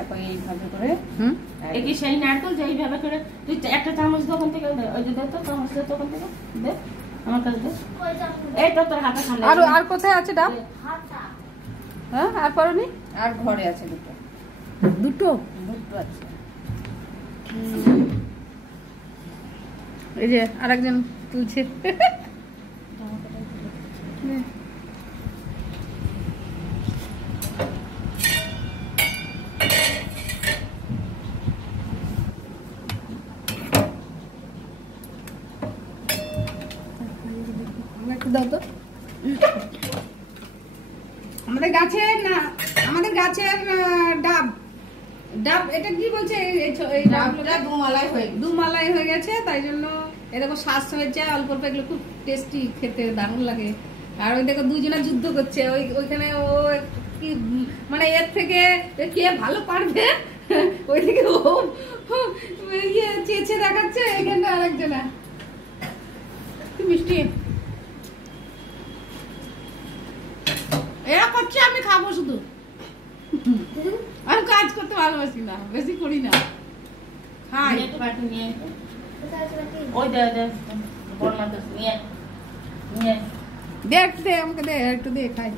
দেখো এইভাবে করে। একই সেই নারকেল যে এইভাবে করে তুই একটা চামচ দোকান থেকে ওই যে দে তো চামচ দে দোকান থেকে দে আমার কাছে দে। এই তো তোর হাতে সামনে। আর কোথায় আছে ডাব? হ্যাঁ আর পারোনি? আর ঘরে আছে দুটো দুটো আছে। এই যে আরেকজন তুলছে। দাও তো। আমাদের গাছের ডাব ডাব এটা কি বলছে এই ডাবটা দুমালাই হয়ে গেছে, তাই জন্য এরকম শ্বাস হয়েছে অল্প অল্প। এগুলো খুব টেস্টি খেতে, দারুণ লাগে। আর ওই দেখো দুইজনে যুদ্ধ করছে ওইখানে। ও কি মানে এর থেকে কে ভালো পারবে, ওইদিকে ও চেয়েছে দেখাচ্ছে, এখানে আরেকজনা। কি মিষ্টি এরা করছে, আমি খাবো শুধু। আমি কাজ করতে ভালোবাসি না, বেশি করি না, খাই। দে একটু দে, আমাকে দে একটু দে, খাই।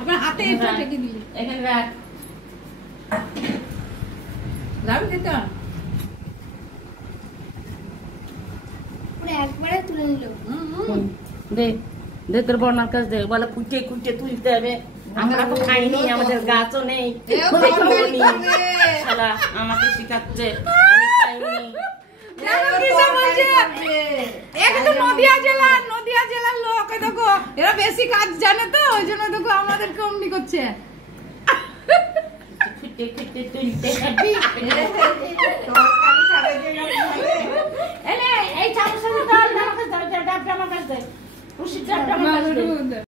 আবার হাতে একটু টেকে দিলি এখানে রাখ। যাবি খেতে? একবারে তুলে নিল। দে দে তোর বর্ণার কাছে দে, বলে কুটে কুটে তুলতে হবে। আমরা তো খাইনি, আমাদের গাছও নেই, শালা আমাকে শিখাচ্ছে, আমি খাইনি। নদিয়া জেলার লোক দেখো, এরা বেশি কাজ জানে তো, ওই জন্য দেখো আমাদেরকে অমনি করছে। খুঁটে খুঁটে তুলতে হবে। এই চামচটা আমার কাছে দাও, ডাবটা আমার কাছে দে, খুশি ডাবটা আমার কাছে দে।